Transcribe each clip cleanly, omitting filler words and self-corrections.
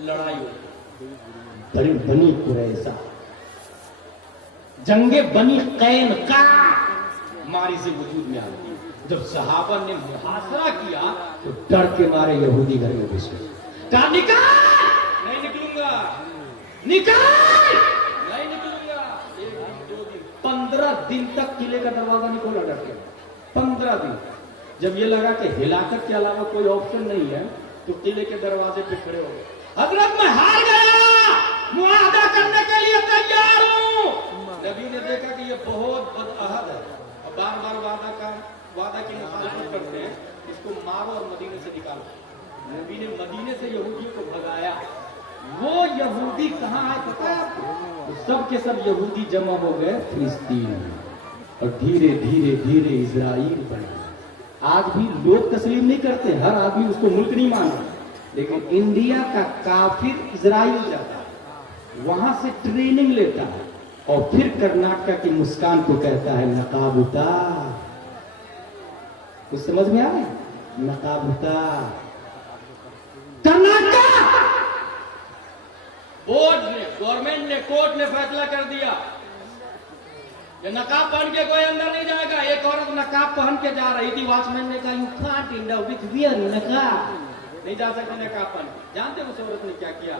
लड़ाई होती, बनी कुरैजा, जंगे बनी कैनका मारी से वजूद में आती। जब सहाबा ने मुहासरा किया तो डर के मारे यहूदी घर में घुस गए, कहा निकाल, नहीं निकलूंगा, निकाल, नहीं निकलूंगा। 1 दिन 2 दिन 15 दिन तक किले का दरवाजा नहीं खोला डर के, 15 दिन। जब ये लगा कि हिलाकत के अलावा कोई ऑप्शन नहीं है तो किले के दरवाजे पे खड़े हो गए, हजरत मैं हार गया, मुआहदा करने के लिए तैयार हूं। नबी ने देखा कि ये बहुत बदअहद है और बार बार वादा की मुखालफत करते हैं, इसको मारो और मदीने से निकालो। नबी ने मदीने से यहूदियों को भगाया। वो यहूदी कहाँ आए पता है आपको? तो सब के सब यहूदी जमा हो गए फिलिस्तीन में और धीरे धीरे धीरे इजराइल बना। आज भी लोग तस्लीम नहीं करते, हर आदमी उसको मुल्क नहीं मानता, लेकिन इंडिया का काफिर इजराइल जाता है, वहां से ट्रेनिंग लेता है और फिर कर्नाटक की मुस्कान को कहता है नकाब उतार। कुछ समझ में आए? नकाब उतार। कर्नाटक बोर्ड ने, गवर्नमेंट ने, कोर्ट ने फैसला कर दिया ये नकाब पहन के कोई अंदर नहीं जाएगा। एक औरत नकाब पहन के जा रही थी, वॉचमैन ने कहा you can't in with wear नकाब, नहीं जा सकते नकाब पहन के। जानते उस औरत ने क्या किया?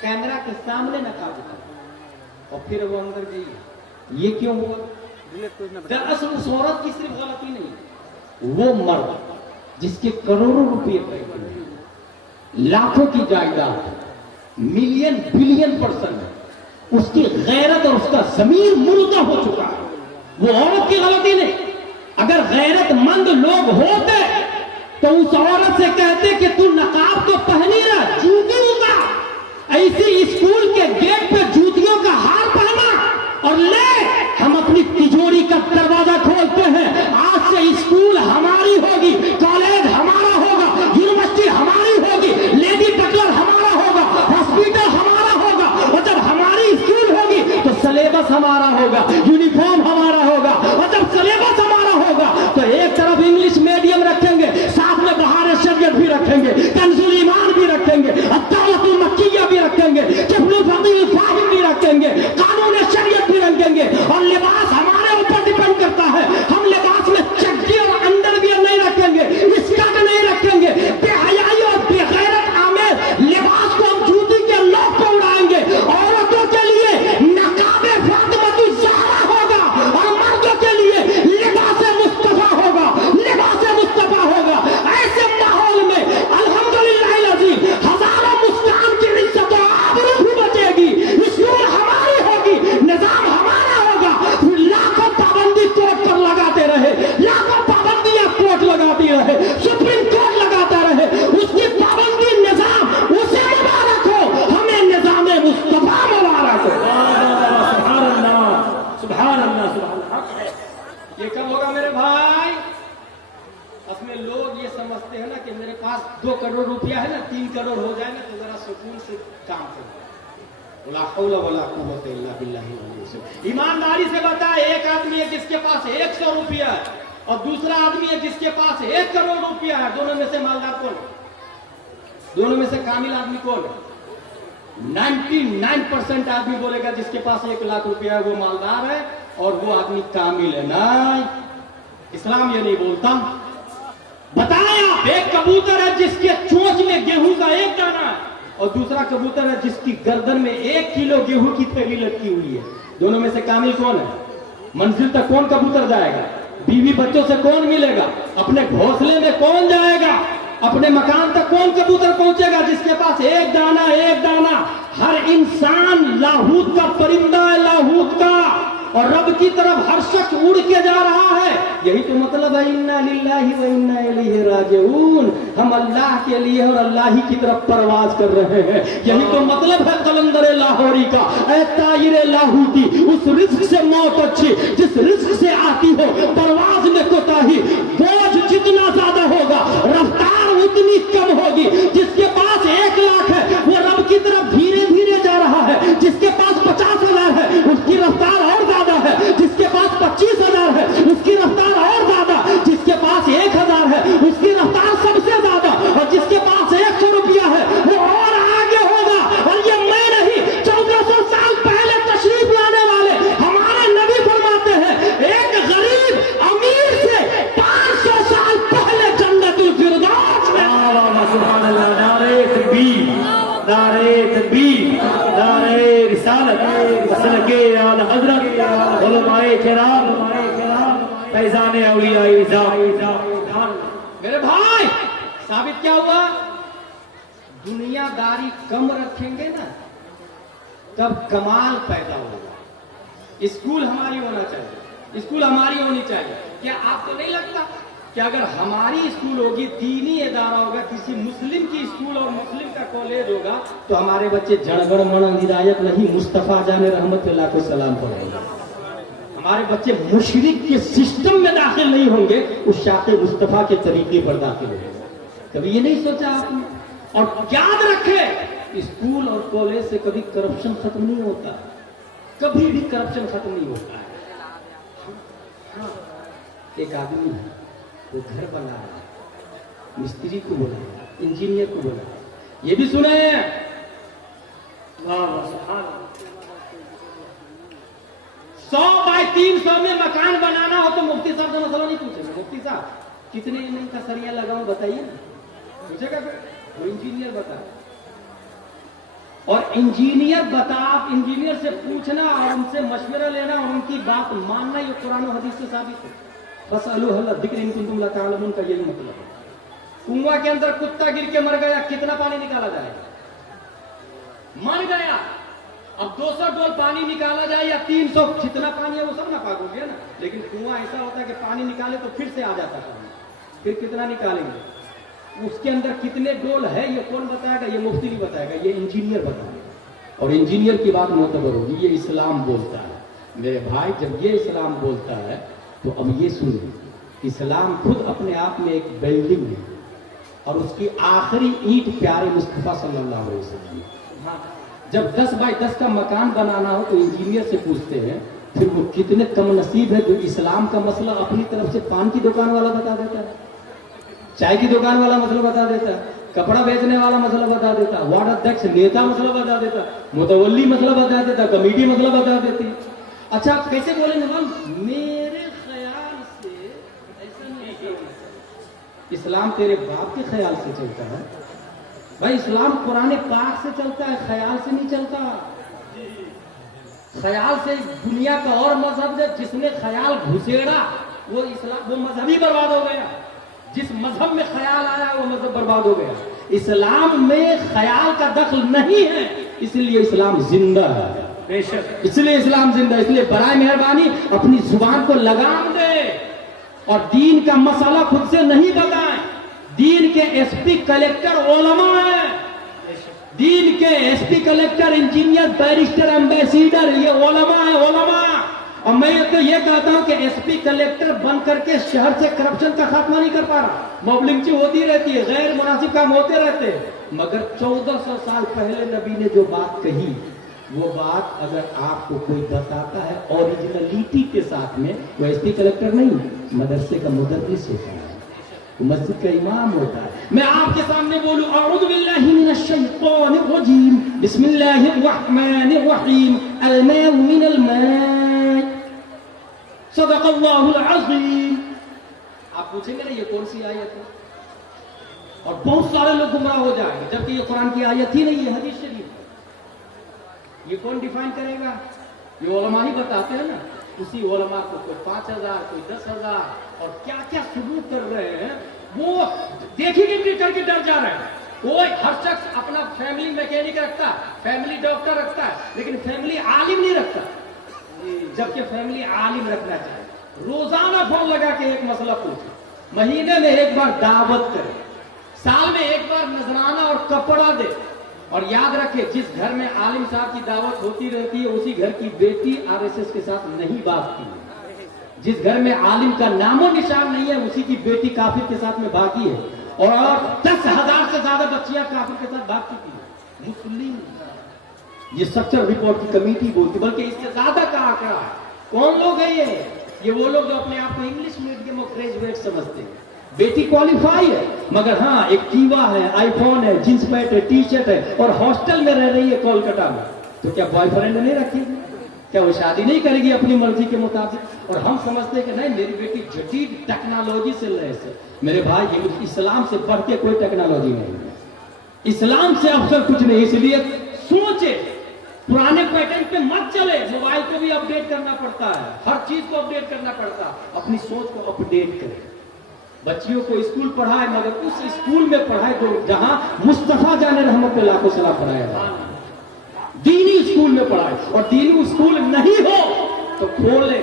कैमरा के सामने नकाब उतारा और फिर वो अंदर गई। ये क्यों हुआ? दरअसल उस औरत की सिर्फ गलती नहीं, वो मर्द जिसके करोड़ों रुपए पैसे, लाखों की जायदाद, मिलियन बिलियन पर्सन है, उसकी गैरत और उसका ज़मीर मुर्दा हो चुका है। वो औरत की गलती नहीं। अगर गैरतमंद लोग होते तो उस औरत से कहते कि तू नकाब तो पहनी रहा, जूती उतार। ऐसी स्कूल के गेट पे जूतियों का हार पहना और ले, हम अपनी तिजोरी का दरवाजा खोलते हैं। आज से स्कूल हमारी होगी, कॉलेज हमारा होगा, यूनिवर्सिटी हमारी होगी, लेडी बटलर हमारा होगा, हॉस्पिटल हमारा होगा। और जब हमारी स्कूल होगी तो सिलेबस हमारा होगा, यूनिफॉर्म हमारा होगा। और जब सिलेबस हमारा होगा तो एक तरफ इंग्लिश मीडियम रखेंगे, साथ में बहार शरीयत भी रखेंगे, कंजुल ईमान भी रखेंगे, अत्तावतुल मक्किया भी रखेंगे, किफलुल फकील फाहिम भी रखेंगे, कानून शरीयत भी रखेंगे। और लिबास हमारे ऊपर डिपेंड करता है। हम लिबास में चड्डी और अंडरवियर नहीं रखेंगे, स्कर्ट नहीं रखेंगे। बेहयाई और बेगैरत आमेर लिबास को हम जूती के लोग पे उड़ाएंगे। औरतों के लिए नकाबे फातिमतुज़ ज़हरा होगा और मर्दों के लिए लिबासे मुस्तफा होगा, लिबासे मुस्तफा होगा। ऐसे माहौल में अल्हम्दुलिल्लाह अज़ीम हजारों मुस्कान की इज्जत और आबरू भी बचेगी। स्कूल हमारी होगी, निजाम हमारा होगा। लाखों पाबंदी कोर्ट पर लगाते रहे, लाखों पाबंदियां कोर्ट लगाती रहे, सुप्रीम कोर्ट लगाता रहे, उसकी पाबंदी निजाम उसे मुबारक हो, हमें निजाम मुस्तफा मुबारक हो। सुभान अल्लाह, सुभान अल्लाह, सुभान अल्लाह। ये कब होगा मेरे भाई? उसमें लोग ये समझते हैं ना कि मेरे पास 2 करोड़ रुपया है ना, 3 करोड़ हो जाए ना तो जरा सुकून से काम करो। ला हौला वला कुव्वता इल्ला बिल्लाह। ईमानदारी से बताए, एक आदमी है जिसके पास 100 रुपया है और दूसरा आदमी है जिसके पास 1 करोड़ रुपया है। दोनों में से मालदार कौन है? दोनों में से कामिल आदमी कौन है? 99% आदमी बोलेगा जिसके पास 1 लाख रुपया है वो मालदार है और वो आदमी कामिल है। नहीं, इस्लाम ये नहीं बोलता। बताएं आप, एक कबूतर है जिसके चोंच में गेहूं का 1 दाना है और दूसरा कबूतर है जिसकी गर्दन में 1 किलो गेहूं की थैली लटकी हुई है। दोनों में से कामिल कौन है? मंजिल तक कौन कबूतर जाएगा? बीवी बच्चों से कौन मिलेगा? अपने घोंसले में कौन जाएगा? अपने मकान तक कौन कबूतर पहुंचेगा? जिसके पास 1 दाना, 1 दाना। हर इंसान लाहूत का परिंदा है, लाहूत का, और रब की तरफ हर शख्स उड़ के जा रहा है। यही तो मतलब है इन्ना लिल्लाहि व इन्ना इलैहि राजिऊन। हम अल्लाह के लिए और अल्लाह ही की तरफ परवाज कर रहे हैं। यही तो मतलब है कलंदर लाहौरी का, ऐ ताइर लाहौती, उस रिस्क से मौत अच्छी जिस रिस्क से आती हो परवाज में कोताही। बोझ जितना ज्यादा होगा रफ्तार उतनी कम होगी। जिसके पास 1 लाख है वो रब की तरफ धीरे धीरे जा रहा है, जिसके पास 50,000 है उसकी रफ्तार और ज्यादा है, जिसके पास 25,000 है उसकी रफ्तार और ज्यादा, जिसके पास 1,000 है उसकी रफ्तार सबसे ज्यादा, और जिसके पास 100 रुपया है वो और आगे होगा। نعرے تکبیر، نعرے رسالت، مسلک اعلی حضرت علماء کرام، فیضان اولیاء اعظام۔ میرے بھائی ثابت کیا ہوا؟ دنیا داری کم رکھیں گے نا تب کمال پیدا ہوگا۔ اسکول ہماری ہونا چاہیے، اسکول ہماری ہونی چاہیے۔ کیا آپ کو نہیں لگتا کہ اگر ہماری اسکول ہوگی، دینی ادارہ ہوگا، کسی مسلم کی اسکول اور مسلم کا کالج ہوگا، تو ہمارے بچے جڑگڑ من ہدایت نہیں مصطفیٰ جان رحمت اللہ کو سلام پڑھیں گے۔ ہمارے بچے مشرک کے سسٹم میں داخل نہیں ہوں گے، اس شاق مصطفیٰ کے طریقے پر داخل ہوں گے۔ کبھی یہ نہیں سوچا آپ نے؟ اور یاد رکھے اسکول اور کالج سے کبھی کرپشن ختم نہیں ہوتا، کبھی بھی کرپشن ختم نہیں ہوتا ہے۔ ایک آدمی ہے وہ گھر بنا رہا ہے، مستری کو بولا، انجینئر کو بولا، یہ بھی سنے ہیں 100 بائی 300 میں مکان بنانا ہو تو مفتی صاحب سے مسئلہ نہیں پوچھے گا۔ مفتی صاحب کتنے نہیں کا سریا لگاؤں بتائیے نا، پوچھے گا وہ انجینئر بتا۔ اور انجینئر بتا، آپ انجینئر سے پوچھنا اور ان سے مشورہ لینا اور ان کی بات ماننا، یہ قرآن و حدیث سے ثابت ہے۔ فَاسْأَلُوا أَهْلَ الذِّكْرِ إِن كُنتُمْ لَا تَعْلَمُونَ کا یہی مطلب ہے۔ کنواں کے اندر کتا گر کے مر گیا، کتنا پانی نکالا جائے گا؟ مر گیا، اب 200 ڈول پانی نکالا جائے یا 300، کتنا پانی ہے وہ سب ناپاک ہو گیا نا۔ لیکن کنواں ایسا ہوتا ہے کہ پانی نکالے تو پھر سے آ جاتا ہے پانی، پھر کتنا نکالیں گے؟ اس کے اندر کتنے ڈول ہے یہ کون بتائے گا؟ یہ مفتی نہیں بتائے گا، یہ انجینئر بتائے گا۔ اور انجینئر کی بات معتبر ہوگی، یہ اسلام بولتا ہے۔ میرے بھائی جب یہ اسلام بولتا ہے تو اب یہ سنیں، اسلام خود اپنے آپ میں ایک بلڈنگ ہے اور اس کی آخری اینٹ پیارے مصطفیٰ صلی اللہ علیہ وسلم۔ جب 10 بائی 10 کا مکان بنانا ہو تو انجینئر سے پوچھتے ہیں، پھر وہ کتنے کم نصیب ہے جو اسلام کا مسئلہ اپنی طرف سے پان کی دکان والا بتا دیتا ہے، چائے کی دکان والا مسئلہ بتا دیتا ہے، کپڑا بیچنے والا مسئلہ بتا دیتا ہے، وارڈ ادھیکش نیتا مسئلہ بتا دیتا ہے، متولی مسئلہ بتا دیتا ہے، کمیٹی مسئلہ بتا دیتی ہے۔ اچھا آپ کیسے بولیں گے؟ میرے خیال سے ایسا نہیں ہے، اسلام تیرے باپ کے خیال سے چلتا ہے بھائی، اسلام قرآن پاک سے چلتا ہے، خیال سے نہیں چلتا۔ خیال سے دنیا کا اور مذہب ہے، جس نے خیال گھسیڑا وہ اسلام، وہ مذہب ہی برباد ہو گیا۔ جس مذہب میں خیال آیا وہ مذہب برباد ہو گیا۔ اسلام میں خیال کا دخل نہیں ہے، اس لیے اسلام زندہ ہے۔ بے شک اس لیے اسلام زندہ ہے، اس لیے برائے مہربانی اپنی زبان کو لگام دے اور دین کا مسئلہ خود سے نہیں بتائیں۔ دین کے ایس پی کلیکٹر علماء ہیں، دین کے S P collector engineer barrister ambassador یہ علماء ہیں، علماء۔ اور میں تو یہ کہتا ہوں کہ ایس پی کلیکٹر بن کر کے شہر سے کرپشن کا خاتمہ نہیں کر پا رہا، موبلنگ ہوتی رہتی ہے، غیر مناسب کام ہوتے رہتے ہیں، مگر 1400 سال پہلے نبی نے جو بات کہی وہ بات اگر آپ کو کوئی بتاتا ہے اوریجنلیٹی کے ساتھ میں، وہ ایس پی کلیکٹر نہیں، مدرسے کا مدرس ہوتا ہے، مسجد کا امام ہوتا ہے۔ میں آپ کے سامنے بولوں اعوذ باللہ من الشیطان الرجیم، بسم اللہ الرحمن الرحیم، الماء من الماء، صدق اللہ العظیم۔ آپ پوچھیں گے نا یہ کون سی آیت ہے، اور بہت سارے لوگ گمراہ ہو جائیں گے، جبکہ یہ قرآن کی آیت ہی نہیں، یہ حدیث شریف ہے۔ یہ کون ڈیفائن کرے گا؟ یہ علماء ہی بتاتے ہیں نا۔ اسی علماء کو کوئی 5000 کوئی 10,000 اور کیا کیا ثبوت کر رہے ہیں، وہ دیکھی گی کر کے ڈر جا رہے ہیں۔ کوئی ہر شخص اپنا فیملی میکینک رکھتا ہے، فیملی ڈاکٹر رکھتا ہے، لیکن فیملی عالم نہیں رکھتا، جبکہ فیملی عالم رکھنا چاہیے۔ روزانہ فون لگا کے ایک مسئلہ پوچھے، مہینے میں ایک بار دعوت کرے، سال میں ایک بار نذرانہ اور کپڑا دے، اور یاد رکھے جس گھر میں عالم صاحب کی دعوت ہوتی رہتی ہے اسی گھر کی بیٹی RSS کے ساتھ نہیں بھاگتی ہے، جس گھر میں عالم کا نام و نشان نہیں ہے اسی کی بیٹی کافر کے ساتھ میں بھاگی ہے، اور 10,000 سے زیادہ بچیاں کافر کے ساتھ بھاگ چکی ہیں۔ مسلم یہ سٹرکچر رپورٹ کی کمیٹی بولتی، بلکہ اس سے زیادہ کا آنکڑا ہے۔ کون لوگ ہیں یہ وہ لوگ جو اپنے آپ کو انگلش میڈیم اور گریجویٹ سمجھتے ہیں۔ بیٹی کوالیفائی ہے مگر ہاں ایک کیوا ہے، آئی فون ہے، جینس پینٹ ہے، ٹی شرٹ ہے، اور ہاسٹل میں رہ رہی ہے کولکتہ میں، تو کیا بوائے فرینڈ نہیں رکھے گی؟ کیا وہ شادی نہیں کرے گی اپنی مرضی کے مطابق؟ اور ہم سمجھتے ہیں کہ نہیں میری بیٹی جدید ٹیکنالوجی سے لیس ہے۔ میرے بھائی یہ اسلام سے بڑھ کے کوئی ٹیکنالوجی نہیں ہے، इस्लाम से अफजल कुछ नहीं, इसलिए सोचे, पुराने पैटर्न पे मत चले। मोबाइल को भी अपडेट करना पड़ता है, हर चीज को अपडेट करना पड़ता है, अपनी सोच को अपडेट करें। बच्चियों को स्कूल पढ़ाए, मगर उस स्कूल में पढ़ाए तो जहां मुस्तफा जाने रहमतुल्लाह को सलाम पढ़ाया, दीनी स्कूल में पढ़ाए। और दीनी स्कूल नहीं हो तो खोले।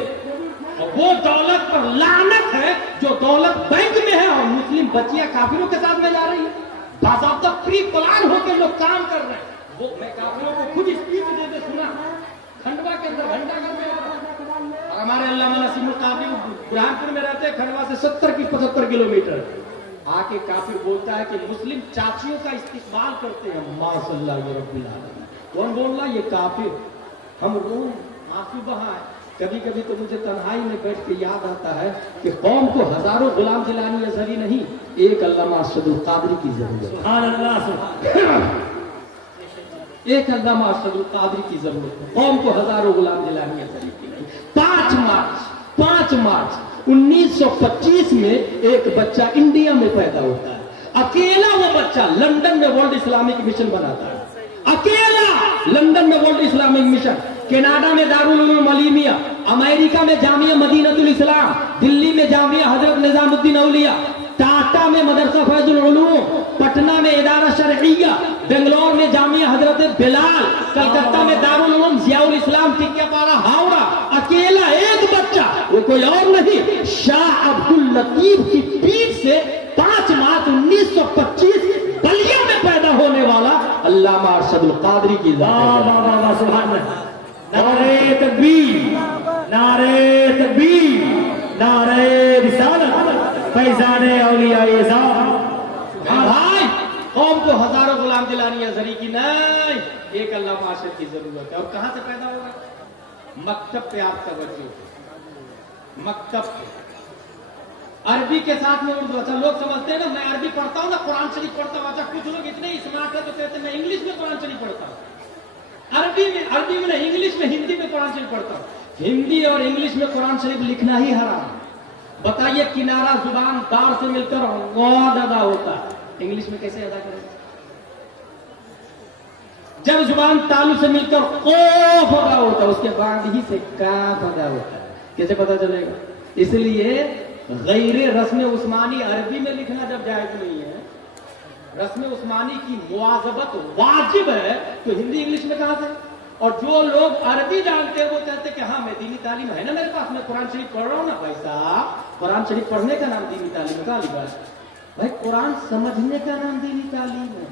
और वो दौलत पर लानत है जो दौलत बैंक में है और मुस्लिम बच्चियां काफिरों के साथ में जा रही है। बाज़ाब्ता प्री प्लान होकर लोग काम कर रहे हैं। वो मैं काफिरों को खुद स्पीच देते सुना, खंडवा के अंदर घंटाघर में। और हमारे अल्लामा नसीमुल कादरी बुरहानपुर में रहते हैं, खंडवा से 70 की 75 किलोमीटर। आके काफिर बोलता है कि मुस्लिम चाचियों का इस्तेमाल करते हैं। माशाअल्लाह या रब्बिल आलमीन। कौन बोल रहा? ये काफिर। हम रो आंसू बहाए। कभी कभी तो मुझे तन्हाई में बैठ के याद आता है कि कौम को हजारों गुलाम जिलानी अजहरी नहीं, एक अल्लामा अरशदुल कादरी की जरूरत है। एक अल्लामा अरशदुल कादरी की जरूरत है। कौम को हजारों गुलाम जिलानी अजहरी की नहीं। 5 मार्च 1925 में एक बच्चा इंडिया में पैदा होता है। अकेला वो बच्चा लंदन में वर्ल्ड इस्लामिक मिशन बनाता है। अकेला लंदन में वर्ल्ड इस्लामिक मिशन, कनाडा में दारुल उलूम मलीमिया, अमेरिका में जामिया मदीनतुल इस्लाम, दिल्ली में जामिया हजरत निजामुद्दीन औलिया, टाटा में मदरसा फैजुल उलूम, पटना में इदारा शरईया, बेंगलोर में जामिया हजरत बिलाल, कलकत्ता में दारुल उलूम जियाउल इस्लाम, टिकियापाड़ा, हावड़ा। अकेला एक बच्चा, वो कोई और नहीं, शाह अब्दुल लतीफ की पीठ से 5 मार्च 1925 बलिया में पैदा होने वाला अल्लामा अरशदुल कादरी की नारे तकबीर, नारे तकबीर, नारे रिसालत, फैजाने औलिया भाई। कौम को हजारों गुलाम दिलानी अजहरी की नहीं, एक अल्लामा अरशद की जरूरत है। और कहां से पैदा होगा? मकतब पे आप तवज्जो, मकतब पे। अरबी के साथ में उर्दू। अच्छा, लोग समझते हैं ना मैं अरबी पढ़ता हूँ ना, कुरान शरीफ पढ़ता हूँ। अच्छा, कुछ लोग इतने स्मार्ट है तो कहते हैं मैं इंग्लिश में कुरान शरीफ पढ़ता हूँ। अरबी में नहीं, इंग्लिश में, हिंदी में कुरान शरीफ पढ़ता हूँ। हिंदी और इंग्लिश में कुरान शरीफ लिखना ही हराम है। बताइए, किनारा जुबान दार से मिलकर गौद अदा होता है, इंग्लिश में कैसे अदा करेगा? जब जुबान तालु से मिलकर कौफ अदा होता है, उसके बाद ही से काफ अदा होता है। कैसे पता चलेगा? इसलिए गैर रस्म उस्मानी अरबी में लिखना जब जायज नहीं है, रस्म उस्मानी की मुआजबत वाजिब है, तो हिंदी इंग्लिश में कहां से? और जो लोग अरबी जानते हैं वो कहते हैं कि हाँ मैं दीनी तालीम है ना मेरे पास, मैं कुरान शरीफ पढ़ रहा हूँ ना। भाई साहब, कुरान शरीफ पढ़ने का नाम दीनी तालीम का लिबास भाई, कुरान समझने का नाम दीनी तालीम है।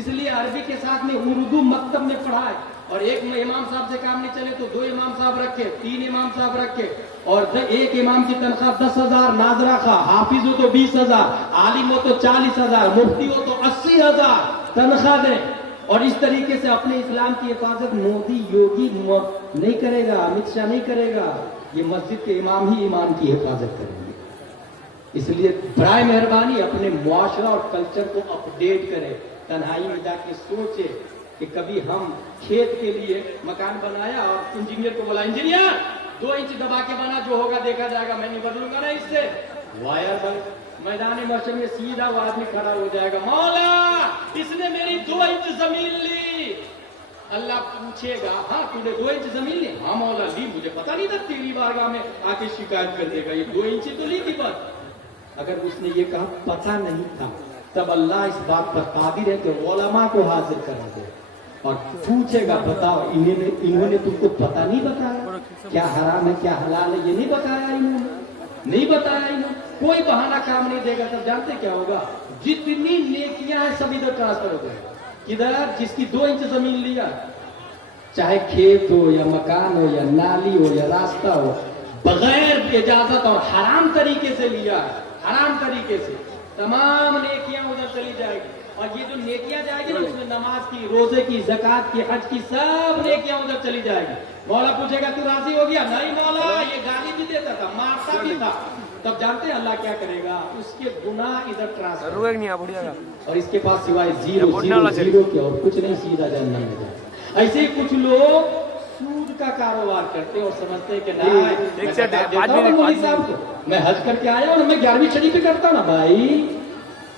इसलिए अरबी के साथ में उर्दू मकतब में पढ़ाए। और एक इमाम साहब से काम नहीं चले तो 2 इमाम साहब रखे, 3 इमाम साहब रखे। और एक इमाम की तनख्वाह 10,000 नाजरा का, हाफिज हो तो 20,000, आलिम हो तो 40,000, मुफ्ती हो तो 80,000 तनख्वाह दे। और इस तरीके से अपने इस्लाम की हिफाजत मोदी योगी नहीं करेगा, अमित शाह नहीं करेगा, ये मस्जिद के इमाम ही ईमान की हिफाजत करेंगे। इसलिए बराए मेहरबानी अपने मुआशरा और कल्चर को अपडेट करें। तन्हाई में जाके सोचे कि कभी हम खेत के लिए मकान बनाया और इंजीनियर को बोला, इंजीनियर 2 इंच दबा के बना, जो होगा देखा जाएगा, मैं नहीं बदलूंगा ना इससे। वायर बन मैदान मशर में सीधा वो आदमी खड़ा हो जाएगा, मौला इसने मेरी 2 इंच जमीन ली। अल्लाह पूछेगा, हाँ तूने 2 इंच जमीन ली? हाँ मौला ली, मुझे पता नहीं था, तेरी बारगाह में आके शिकायत कर देगा, ये 2 इंच तो ली थी बस। अगर उसने ये कहा पता नहीं था, तब अल्लाह इस बात पर कादिर है कि उलमा को हाजिर करा दे और पूछेगा, बताओ इन्होंने तुमको पता नहीं बताया क्या हराम है क्या हलाल है? ये नहीं बताया इन्होंने, नहीं बताया इन्होंने। कोई बहाना काम नहीं देगा। तब जानते क्या होगा? जितनी नेकियां हैं सब इधर ट्रांसफर हो गए। किधर? जिसकी 2 इंच जमीन लिया, चाहे खेत हो या मकान हो या नाली हो या रास्ता हो, बगैर इजाजत और हराम तरीके से लिया, हराम तरीके से, तमाम नेकियां उधर चली जाएगी। और ये जो नेकियां जाएगी ना, उसमें नमाज की, रोजे की, ज़कात की, हज की, सब नेकियां उधर चली जाएगी। मौला पूछेगा तू राजी हो गया? नहीं मौला, ये गाली भी देता था, मारता भी था। तब जानते हैं अल्लाह क्या करेगा? उसके गुनाह इधर ट्रांसफर, और इसके पास सिवाय 0 के और कुछ नहीं, सीधा जन्नत में जाएगा। ऐसे ही कुछ लोग सूद का कारोबार करते और समझते हैं कि नहीं, मैं हज करके आया और मैं 11वीं शरीफ पे करता ना भाई,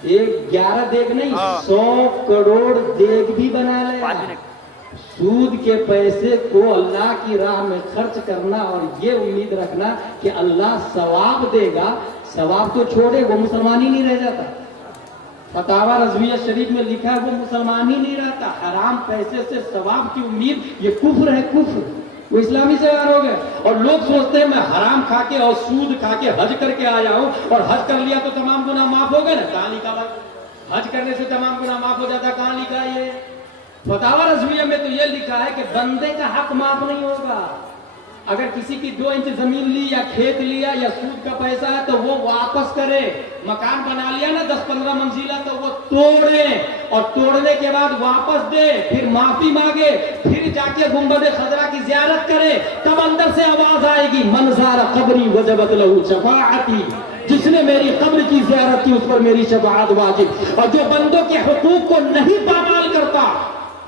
एक 11 देग नहीं 100 करोड़ देग भी बना ले। सूद के पैसे को अल्लाह की राह में खर्च करना और ये उम्मीद रखना कि अल्लाह सवाब देगा, सवाब तो छोड़े वो मुसलमान ही नहीं रह जाता। फतावा रज़विया शरीफ में लिखा है वो मुसलमान ही नहीं रहता। हराम पैसे से सवाब की उम्मीद ये कुफ्र है, कुफ्र। वो इस्लामी से बाहर हो गए। और लोग सोचते हैं मैं हराम खा के और सूद खा के हज करके आया हूं और हज कर लिया तो तमाम गुनाह माफ हो गए ना। कहां लिखा भाई? हज करने से तमाम गुनाह माफ हो जाता? कहां लिखा है ये? फतावा रज़विया में तो ये लिखा है कि बंदे का हक माफ नहीं होगा। अगर किसी की 2 इंच जमीन ली या खेत लिया या सूद का पैसा है तो वो वापस करे। मकान बना लिया ना 10-15 मंजिला तो वो तोड़े और तोड़ने के बाद वापस दे, फिर माफी मांगे, फिर जाके गुंबद खजरा की जियारत करे। तब अंदर से आवाज आएगी मनज़ार कब्री वजबत लहू शफाअती, जिसने मेरी कब्र की जियारत की उस पर मेरी शफाअत वाजिब। और जो बंदों के हुकूक को नहीं पामाल करता,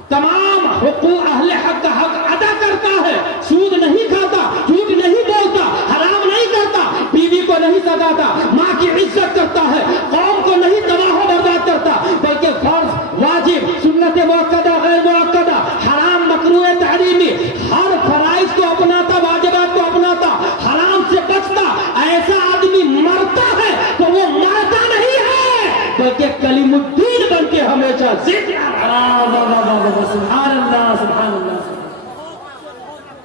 तमाम हुकूक अहले हक का हक अदा करता है, सूद नहीं खाता, झूठ नहीं बोलता, हराम नहीं करता, बीवी को नहीं सताता, माँ की इज्जत करता है, कौम को नहीं तबाह बर्बाद करता, बल्कि फर्ज वाजिब सुन्नत मुअक्कदा गैर मुअक्कदा हराम मकरूह तहरीमी हर फराइज को अपनाता, वाजिबात को अपनाता, हराम से बचता, ऐसा आदमी मरता है तो वो मरता नहीं है बल्कि कलीमुद्दीन बन के हमेशा जिंदा। सुभान अल्लाह, सुभान अल्लाह।